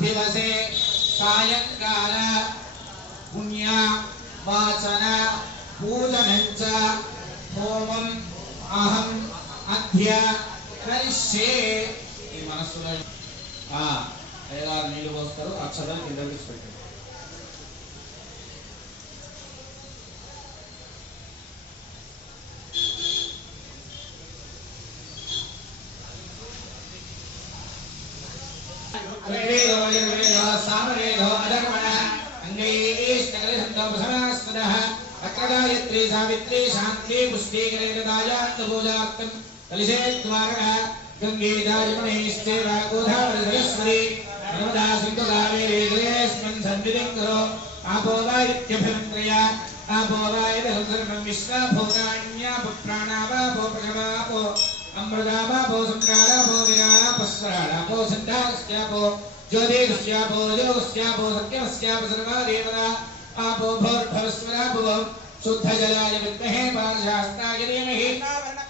दिवसे सायङ्काल पुण्य वाचन पूजनं च होमम् अहम् अद्य करिष्ये ఈ మనస్సులో ఆ అయ్యగారు నీళ్ళు పోస్తారు అక్షరం కింద విడిచిపెట్టారు सावित्री शान्ति पुष्टीकरेदायान्तपूजार्थम् कलिशे द्वारकः गङ्गे दायमणैश्चैव नर्मदा सिन्धु कावेरी सन्निधिं करो आपो वा इत्यभिमन्त्रया आपो वा यदसर्वं विश्वा भूतान्या पुत्राणा वा भो प्रथमापो अमृतापो संकारापो विरारापो स्वराणापो सन्धास्यापो ज्योतिषस्यापो योगस्यापो सत्यमस्यापो सर्वा देवता आपो भोर्भवस्वरापो शुद्धजलाय विद्महे पारशास्त्राय धीमहि